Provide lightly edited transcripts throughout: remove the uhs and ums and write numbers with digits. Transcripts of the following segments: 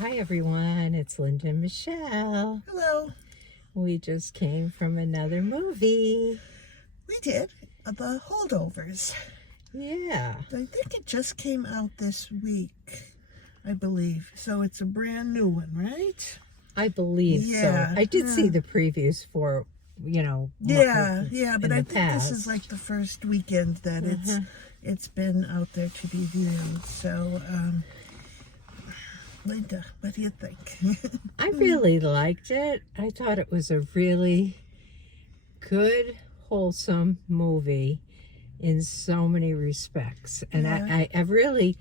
Hi everyone, it's Linda and Michelle. Hello. We just came from another movie. We did the Holdovers. Yeah. I think it just came out this week, I believe. So it's a brand new one, right? I believe Yeah, so. I did see yeah. the previews for, Yeah, but in I the think this past. is like the first weekend that it's been out there to be viewed. So, Linda, what do you think? I really liked it. I thought it was a really good, wholesome movie in so many respects. And Yeah. I really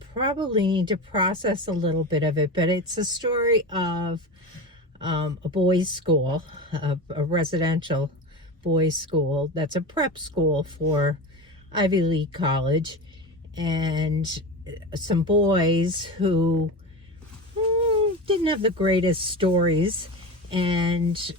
probably need to process a little bit of it, but it's a story of a boys' school, a residential boys' school that's a prep school for Ivy League college, and some boys who didn't have the greatest stories and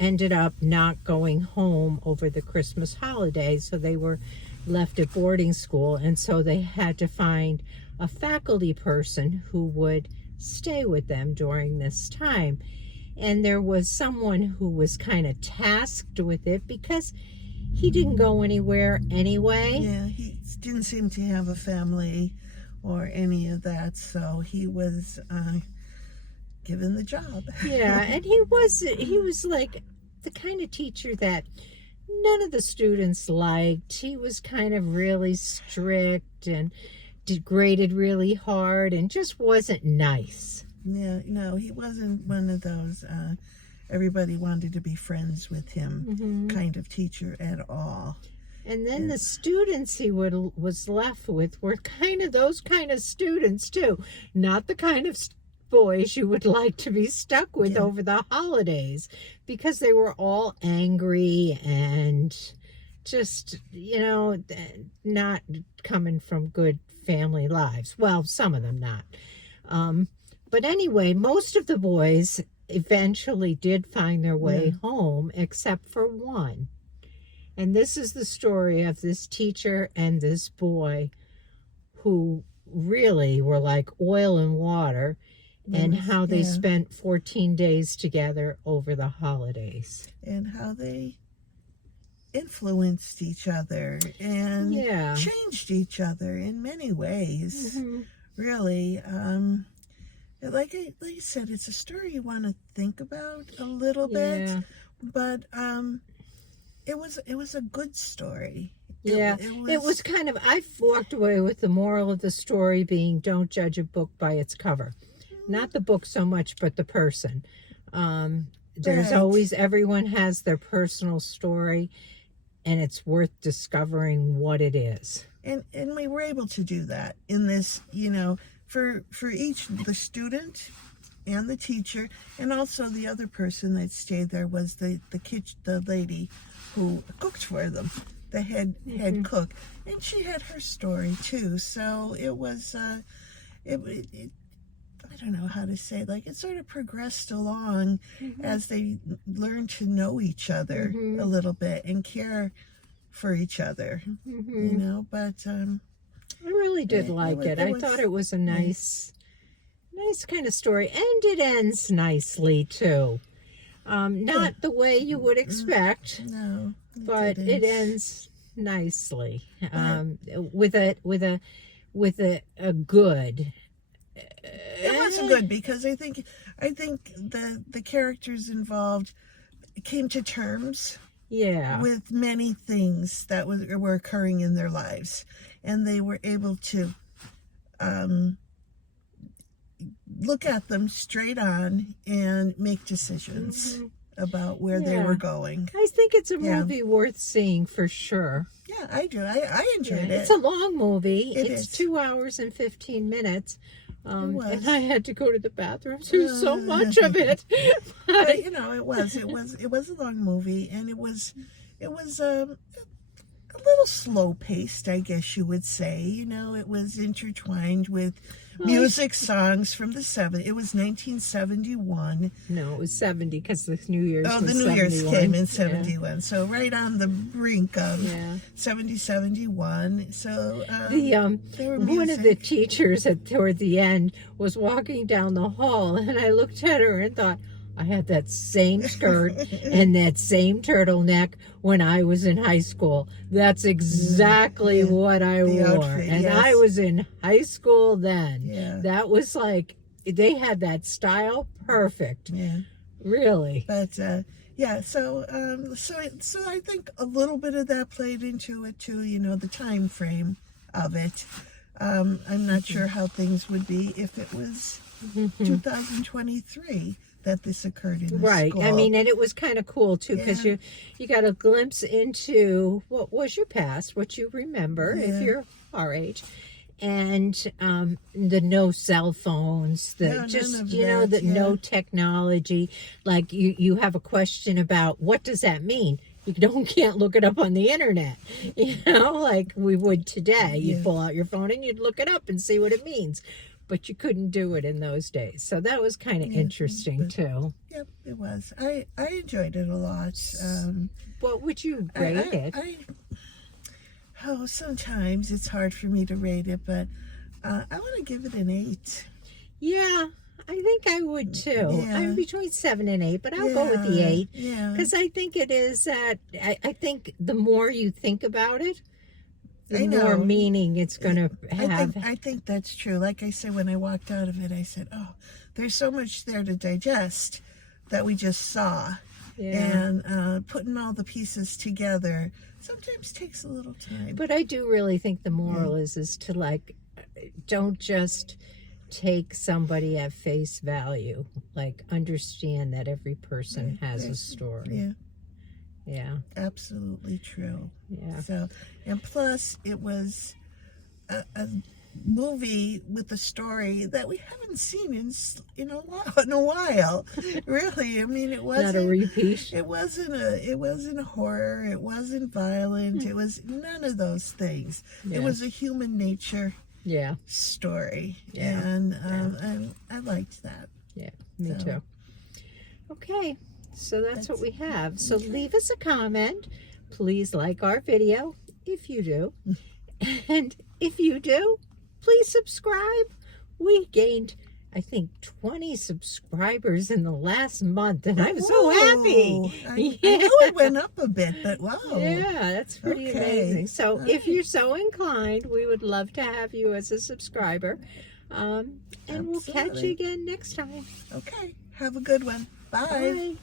ended up not going home over the Christmas holidays, so they were left at boarding school, and so they had to find a faculty person who would stay with them during this time. And there was someone who was kind of tasked with it because he didn't go anywhere anyway. Yeah, he didn't seem to have a family or any of that, so he was given the job. Yeah, and he was like the kind of teacher that none of the students liked. He was kind of really strict and graded really hard and just wasn't nice. Yeah, no, he wasn't one of those everybody wanted to be friends with him kind of teacher at all. And then the students he was left with were kind of those kind of students too. Not the kind of boys you would like to be stuck with over the holidays, because they were all angry and just, not coming from good family lives. Well, some of them not. But anyway, most of the boys eventually did find their way home, except for one. And this is the story of this teacher and this boy who really were like oil and water, and how they spent 14 days together over the holidays. And how they influenced each other and changed each other in many ways. Really. Like I said, it's a story you want to think about a little bit, but it was a good story. It was kind of, I walked away with the moral of the story being, don't judge a book by its cover. Not the book so much, but the person. There's always, everyone has their personal story, and it's worth discovering what it is. And we were able to do that in this, for each, the student and the teacher, and also the other person that stayed there was the lady who cooked for them, the head cook, and she had her story too. So it was I don't know how to say, like, it sort of progressed along as they learned to know each other a little bit and care for each other, but I really did like it. I thought it was a nice kind of story, and it ends nicely too. Not the way you would expect, no, but it ends nicely with a good. It wasn't good because I think the characters involved came to terms with many things that were occurring in their lives, and they were able to look at them straight on and make decisions about where they were going. I think it's a movie worth seeing for sure. Yeah, I do. I enjoyed it. It's a long movie. It's 2 hours and 15 minutes. And I had to go to the bathroom through so much of it. But it was a long movie, and it was a little slow paced, I guess you would say. It was intertwined with music songs from the 70s. It was 1971. No, it was 70 because the New Year's was the New Year's 71. came in 71. Yeah. So right on the brink of 70, 71. So one of the teachers toward the end was walking down the hall, and I looked at her and thought, I had that same skirt and that same turtleneck when I was in high school. That's exactly what I wore. Outfit, and I was in high school then. Yeah. That was like, they had that style perfect. Yeah. Really. But, so I think a little bit of that played into it too, the time frame of it. I'm not sure how things would be if it was 2023 that this occurred in the school. I mean, and it was kind of cool too, because you got a glimpse into what was your past, what you remember if you're our age, and the no cell phones, no technology. Like you have a question about what does that mean? You can't look it up on the internet, like we would today. You'd pull out your phone and you'd look it up and see what it means. But you couldn't do it in those days. So that was kind of interesting, too. Yep, it was. I enjoyed it a lot. What would you rate it? Sometimes it's hard for me to rate it, but I want to give it an 8. Yeah, I think I would, too. Yeah. I'm between 7 and 8, but I'll go with the 8. Yeah. Because I think it is that, I think the more you think about it, the more meaning it's going to have. I think that's true. Like I said, when I walked out of it, I said, there's so much there to digest that we just saw. Yeah. And putting all the pieces together sometimes takes a little time. But I do really think the moral is to, don't just take somebody at face value. Understand that every person has a story. Yeah. Yeah. Absolutely true. Yeah. So, and plus it was a movie with a story that we haven't seen in a while. Really. I mean, it wasn't not a repeat. It wasn't horror, it wasn't violent. It was none of those things. Yeah. It was a human nature story. Yeah. And I liked that. Yeah, me too. Okay. So that's what we have. So leave us a comment. Please like our video if you do. And if you do, please subscribe. We gained, I think, 20 subscribers in the last month, and I'm so happy. I know it went up a bit, but wow. Yeah, that's pretty amazing. So if you're so inclined, we would love to have you as a subscriber. And we'll catch you again next time. Okay. Have a good one. Bye. Bye.